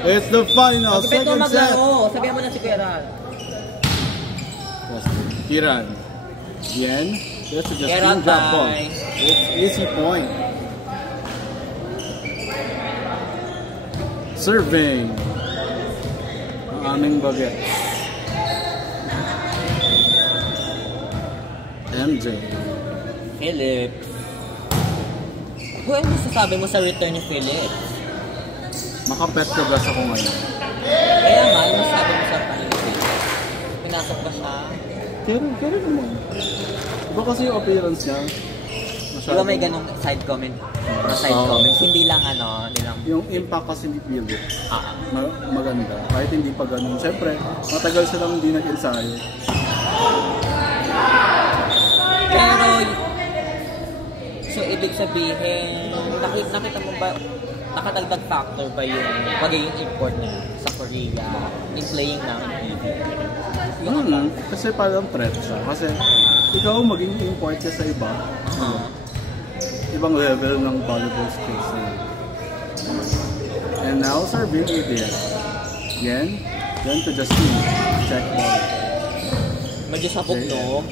It's the final, Pagkipit mo second set. maglaro. Sabihan mo na si Kiran. Kiran. Bien. That's just Kiran drop ball. time. It's easy point. Serving. Ang aming bagets. MJ. Philip. Ano masasabi mo sa return ni Philip? Makapet ka gas ako ngayon. Kaya nga, ano masasabi mo sa kanila Philip? Pinasok ba siya? Kaya naman. Iba kasi yung appearance niya. Diba may ganong side comment? Comments. Hindi lang hindi lang. Yung impact kasi ni Philip. Maganda. Kahit hindi pa ganun. Siyempre, matagal silang hindi nag-ensayo. Pero, so ibig sabihin, nakita mo ba, nakadagdag factor ba yung pagiging import niya sa Korea in playing ng Kasi parang threat siya. Kasi ikaw maging import ka sa iba. Ibang level ng volleyball skills niya. And now, serving Adrian. Again, then to Justine. Check ball. Medyo sabog, no?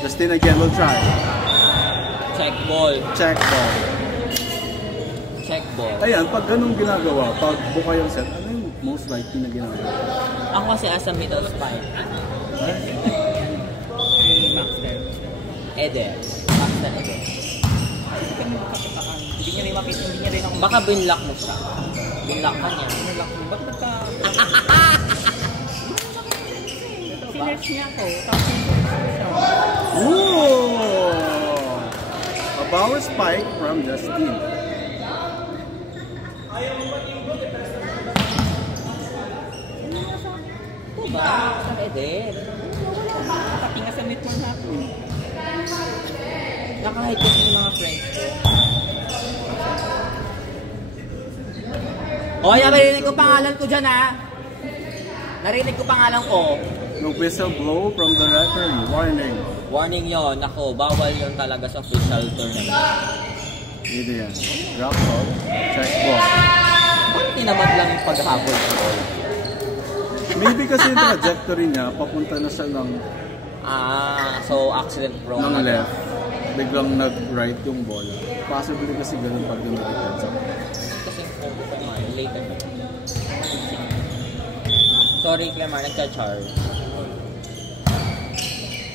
Justine again will try. Check ball. Check ball. Check ball. Ayan, pag ganun ginagawa, pag buka yung set, ano yung most likely na ginagawa? Ako kasi as a middle spike. Si Maxter. Eder. Maxter Eder. Hindi niya rin makita, hindi niya rin ako. Baka binlock mo siya. Binlock ka niya. Binlock mo. Bakit nagka... Sinerge niya ako. Ooh! A power spike from Justine. Ito ba? Sa Eder. Nakatinga sa network natin. Nakahit kasi yung mga friends ko. O, narinig ko pangalan ko dyan, ha? Narinig ko pangalan ko. No whistle blow from the referee. Warning. Warning yon. Ako, bawal yon talaga sa official tournament. Adrian. Drop ball. Check ball. Bakit tinamad lang yung paghabol sa ball? Maybe kasi yung trajectory niya, papunta na siya ng... so accident prone. Ng left. Biglang nag-right yung bola. Possibly kasi ganun pag yung nag-defense ako. Kasi later. Sorry, Clemar, nagka-charge.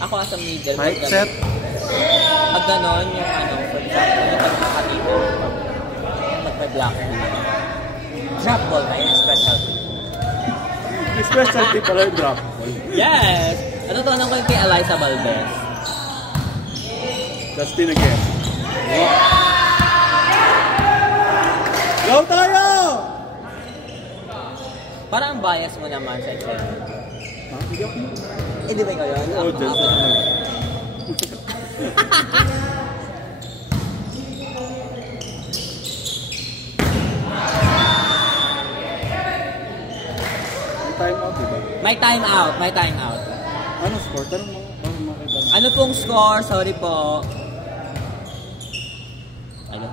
Ako as a middle. Right set. Pag ganon, yung for example, yung pagkakatito, mag-block na. Drop ball na yung specialty. Specialty pala yung drop ball. Yes! Natutunan ko yung kay Eliza Valdez. Justin again. Go tayo! Parang bias mo naman sa Excel. Hindi ako. Di ba ikaw yun? Oo, dyan sa naman. Time out, diba? May time out, may time out. Ano score? Tanong mo. Ano pong score? Sorry po. Ano?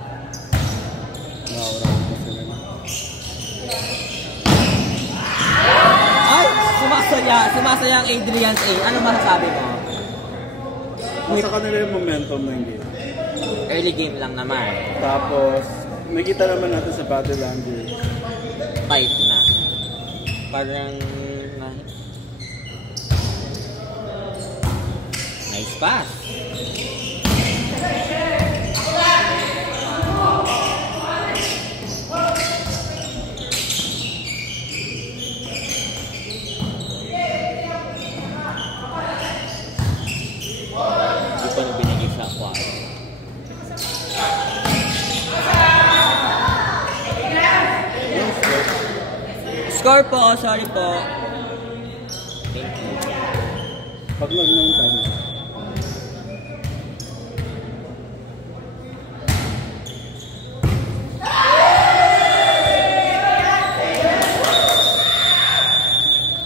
Ay! Sumasaya ang Adrian's A. Ano masasabi mo? Nasa kanila yung momentum ng game. Early game lang naman. Tapos, nakita naman natin sa Battle Lander. Fight na. Parang... Nice pass. Hindi pa na binigay sa aqua. Score po, sorry po. Thank you. Pag nag-nang tayo.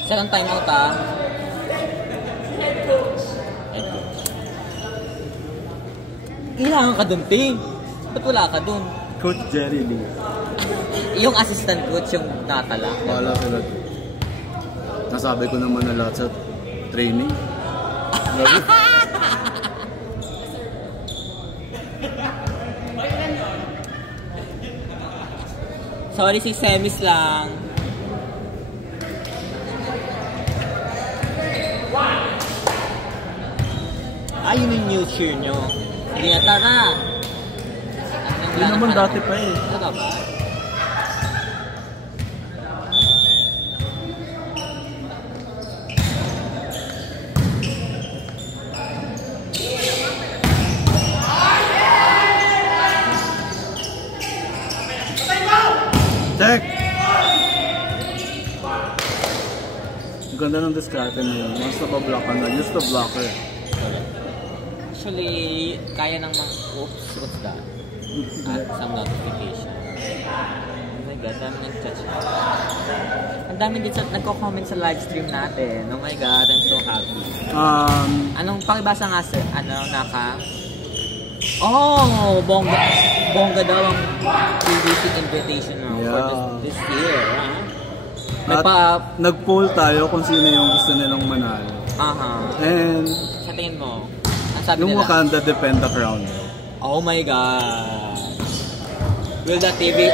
Saan time out ah? Ilangan ka dun, Ting. Ba't wala ka dun? Coach Jerry Lee. Yung assistant coach yung natala. Wala sila. Nasabi ko naman na lahat sa training. Sorry, si Semis lang. Yun yung new cheer nyo. Hindi na tara. Hindi naman dati pa eh. Ano ba? Check! Ang ganda ng diskarte mo yun. Once nabablock ka na, use the blocker. Actually, kaya ng mga... Oops, what's that? At some notification. Oh my God, dami nag-chat. Ang dami din nagko-comment sa live stream natin. Oh my God, I'm so happy. Anong pakibasa nga sir? Oh, bongga daw ang PVC invitation for this year. Nag-poll tayo kung sino yung gusto nilang manalo. And sa tingin mo, ang sabi yung nila? Wakanda defend the crown. Oh my God. Will the TV...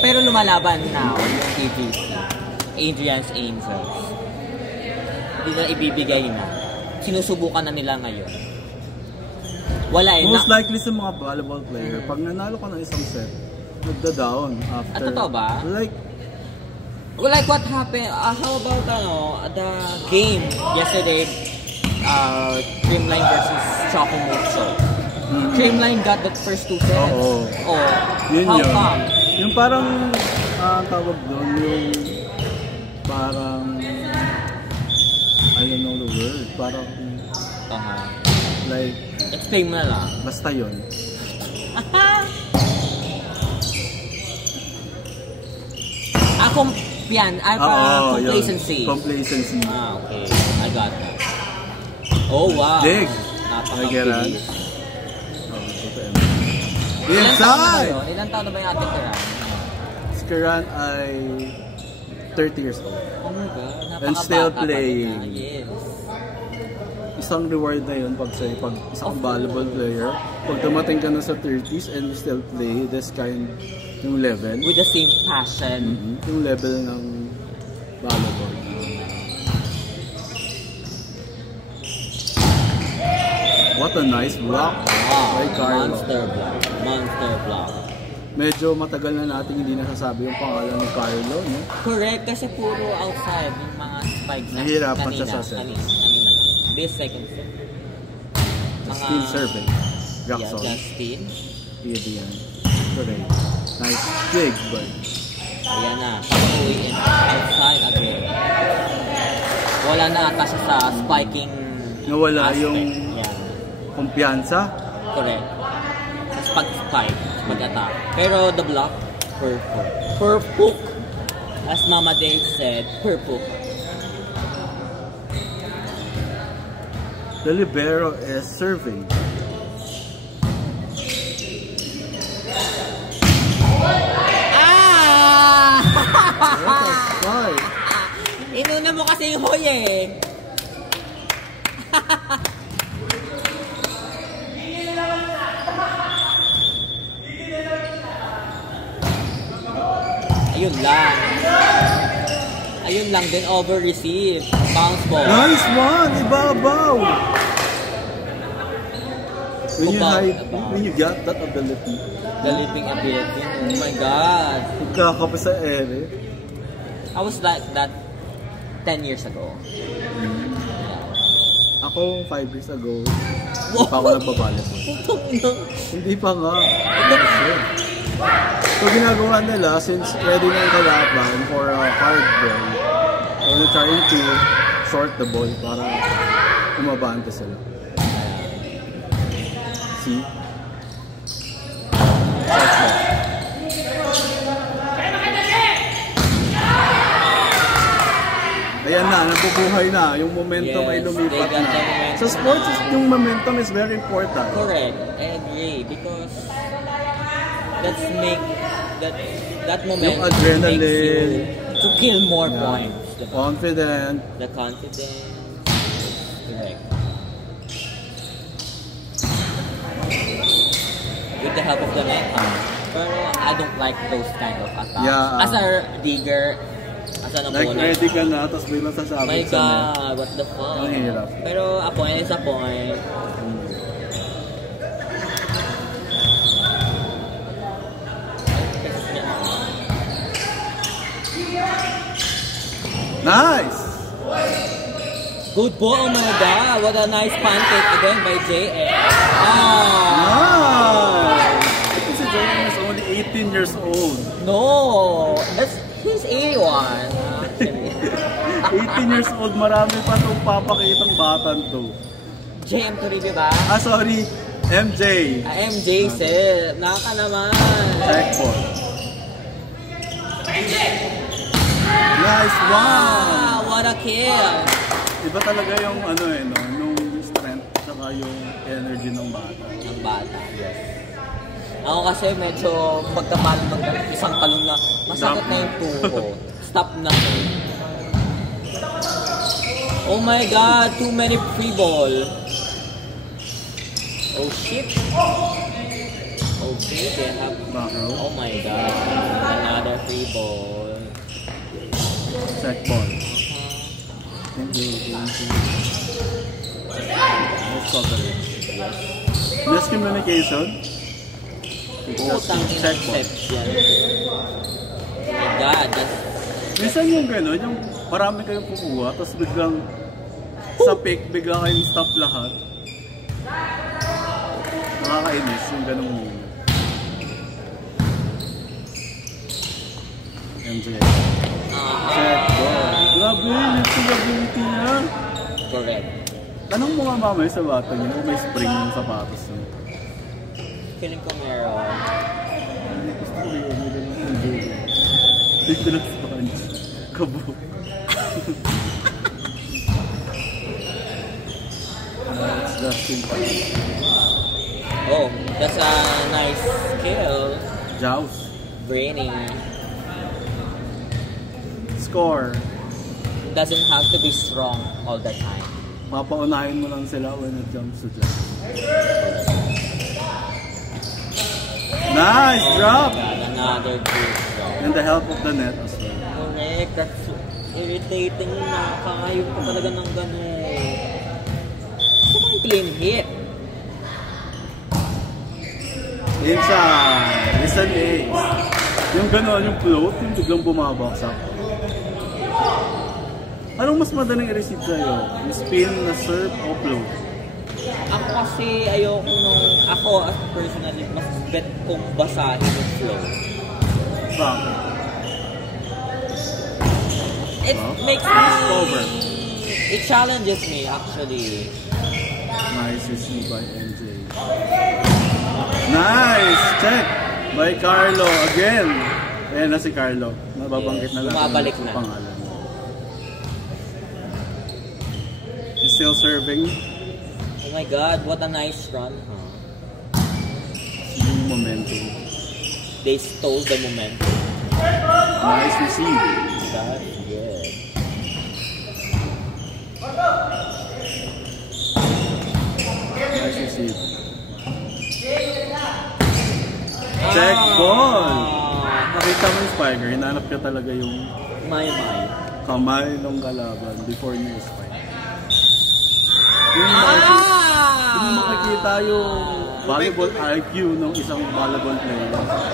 pero lumalaban na yung PVC. Adrian's Angels. Hindi na ibibigay na. Sinusubukan na nila ngayon. Wala eh. Most likely sa mga volleyball player, pag nanalo ka ng isang set, nagda-down after. Totoo ba? Like what happened? How about the game yesterday? Creamline versus Chocomocho. Creamline got the first 2 sets. Oo. Yun How yun. Come? Yung parang tawag doon, yung parang I don't know the word. Parang like explain mo na lang. Basta yun. Complacency. Complacency. Okay. I got that. Oh, wow. Dig. Napaka-bilis. Inside! Ilan taon na ba yung ating Kiran? Si Kiran ay 30 years old. Oh my God. And still playing. Yes. Isang reward na yun pag isang volleyball player, pag dumating ka na sa 30s and you still play this kind yung level. With the same passion. Yung level ng volleyball. What a nice block. Wow, by Carlo. Monster block. Medyo matagal na natin hindi nasasabi yung pangalan ni Carlo, no? Correct, kasi puro outside yung mga spikes na nahihirapan siya sa set. Kanina. This second set. Steal serving. Jackson. Yeah, Justin. Adrian. Correct. Nice big bird. Ayan na. Uwi in outside again. Wala na ata siya sa spiking nawala aspect. Yung kumpiyansa. Correct. Sa pag-spike, pag-attack. Pero the block, perfect. As Mama Dave said, perfect. The libero is serving. Inuna mo kasi yung hoy eh. Ayun lang din, over receive. Bounce ball. Nice one! Ibabaw! When you got that ability. The leaping ability. Oh my God. Pagkakapa sa ere. I was like that 10 years ago. Ako, 5 years ago, hindi pa ako nagbabalibol. Hindi pa nga. So ginagawa nila, since ready na yung kalaban for a hard ball, they're trying to short the ball para umabante sila. See? Short ball. Ayan na, nabubuhay na. Yung momentum ay lumipat na. Sa sports, yung momentum is very important. Correct. I agree. Because That moment Yung adrenaline. makes you to kill more Yeah. points. Confident. The confidence. Correct. With the help of the net, pero I don't like those kind of attacks. Yeah. As a digger, as an Like opponent. ready ka na, tapos biglang My sasabit sa net. God, what the fuck? Ang hirap. Pero a point is a point. Nice! Good ball, oh my God. What a nice pancake again by JM. Nice! Kasi Jordan is only 18 years old. No, he's 81. Actually. 18 years old, marami pa itong papakitang batan to. JM to review ba? Ah, sorry. MJ. MJ sir. Naka naman. Checkpoint. Nice one! What a kill. Iba talaga yung ano no, nung strength saka yung energy ng bata. Ang bata, yes. Ako kasi medyo pagkapalan ng isang talon na masakit na yung tuko. Stop na. Oh my God, too many free ball. Oh shit. Okay, they have... Back row. Oh my God, another free ball. Checkpoint. Thank you. Let's cover it. Miscommunication. Putang Checkpoint. interception. Oh my God, that's... Minsan yung gano'n, yung marami kayong kukuha, tapos biglang sa pick, bigla kayong stop lahat. Nakakainis yung gano'ng moment. MJ. Checkpoint. Grabe, yung stability niya. Correct. Tanong mo nga mamaya sa bata niya kung may spring yung sapatos niya. Feeling ko meron. Gusto ko yun, may ganun yung dulo. Dito lang sa punch. Kabo. It's Justin. Oh, that's a nice kill. Joust. Brainy. Score. Doesn't have to be strong all the time. Papaunahin mo lang sila when it comes to that. Nice drop! God, another good drop. And the help of the net as well. Correct, that's irritating na. Kakayod ko talaga ng gano'n. Gusto ko yung clean hit. Inside! It's an ace. Yung gano'n, yung float, yung biglang bumabaksak. Anong mas madaling i-receive sa'yo? Yung spin, na serve, o float? Ako kasi ayoko ako as personally, mas bet kong basahin yung flow. Bakit? It Well, makes over. It challenges me actually. Nice receive by MJ. Nice! Check! By Carlo again! Ayan na si Carlo. Nababanggit na natin Bumabalik ang na. pangalan. He's still serving. Oh my God, what a nice run, huh? Yung momentum. They stole the momentum. Nice receive. That's good. Nice receive. Check ball! Nakita mo yung spiker, hinanap ka talaga yung My. kamay ng kalaban before niya spike. Hindi makikita yung volleyball IQ ng isang volleyball player.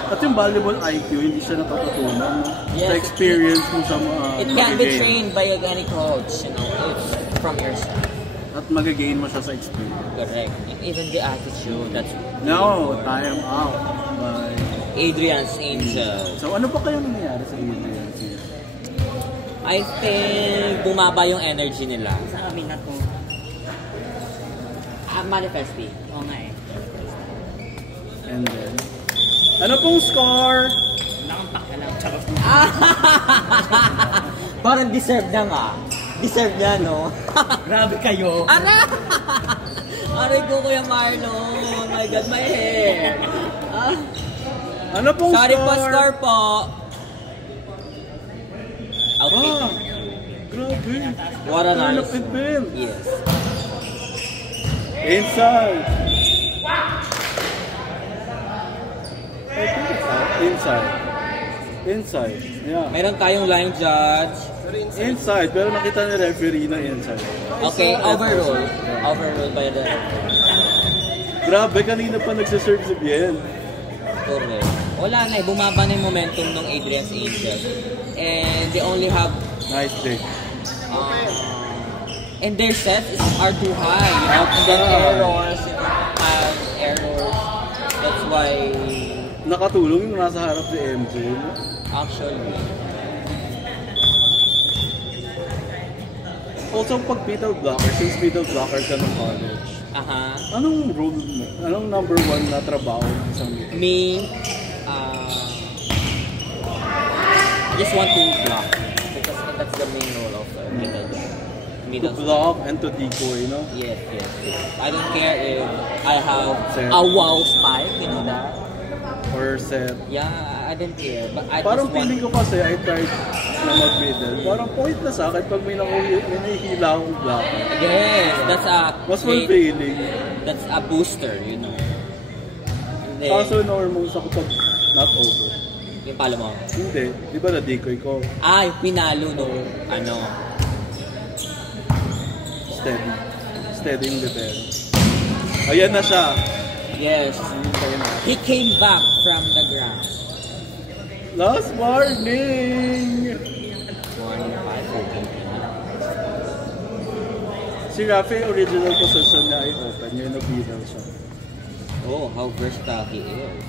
At yung volleyball IQ, hindi siya natututunan Yes, sa experience mo sa mga It can't be magigame. trained by any coach, you know. It's from yourself. At magagain mo siya sa experience. Correct. And even the attitude, that's No, time out by... Adrian's Angel. So ano pa kaya nangyayari sa Adrian? I think bumaba yung energy nila. Sa amin na to. Manifesting. Oo nga eh. And then... Ano pong score? Nakampak ka lang. Charot. Parang deserve na nga. Deserve na, no? Grabe kayo. Ano? Aray ko, Kuya Marlon. Oh my God, my hair. Ano pong Sorry po, score? score po. Okay. Grabe. What a Turn nice. up and pin. Yes. Inside. I think it's out. Inside. Inside. Yeah. Meron tayong line judge. Inside. Pero nakita ni referee na inside. Okay, overrule. Overrule by the Grabe, kanina pa nagsiserve si Bien. correct. Wala na eh. Bumaba na yung momentum ng Adrian's Angel. And they only have Nice day. and their sets are too high, you know, and then errors, you know, errors. That's why, Nakatulong yung nasa harap si MJ. actually, Also, pag middle blocker, since middle blocker ka ng college, anong role mo? Anong number 1 na trabaho ng isang middle? me, I just want to block because that's the main role of middle. To block and to decoy, no? Yes. I don't care if I have Set. a wow spike, you know that. Or set. Yeah, I don't care. But I Parang just want... feeling ko kasi, I tried na mag-middle. Parang point na sa akin pag may nahihila akong blocker. Yes, that's a... Mas fulfilling. That's a booster, you know. And then, Kaso normals ako pag not over. yung palo mo. Hindi. Di ba na-decoy ko? Ay, pinalo nung ano. Steady. Steady yung libero. Ayan na siya. Yes. He came back from the ground. Last warning! 1-5. Si Rafi, original position niya ay open. Ngayon nag-middle siya. Oh, how versatile he is.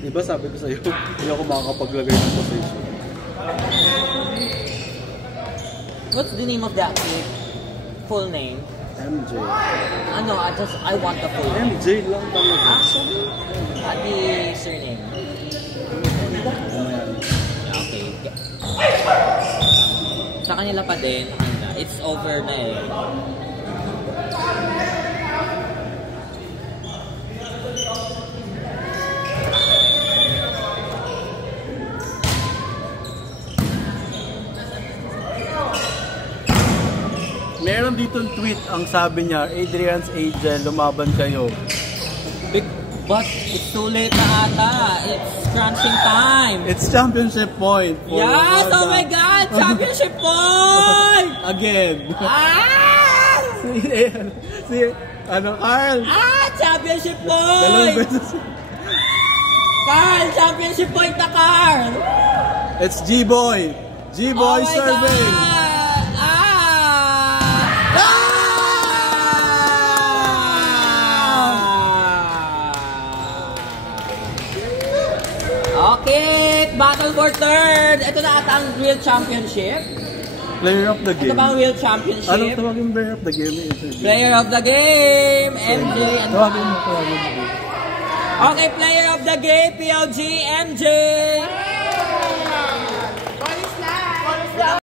Diba sabi ko sa'yo, hindi ako makakapaglagay ng position. What's the name of that kid? Full name? MJ. Ano, I want the full name. MJ lang talaga. Actually, the surname. Okay. Sa kanila pa din, it's over na eh. Meron ditong tweet ang sabi niya, Adrian's Angel, lumaban kayo. But it's too late na ata. It's crunching time. It's championship point. For Yes! Wanda. Oh my God! Championship point! Again. Ah! si Carl. Championship Dalawang point! beses. Carl! Championship point na Carl! It's G-Boy. G-Boy Oh my serving. God! Okay, battle for third. Ito na ata ang real championship. Player of the Ito game. ba ang real championship? Anong tawagin player of the game? Player of the game, MJ and Tawagin mo. Okay, player of the game, PLG, MJ.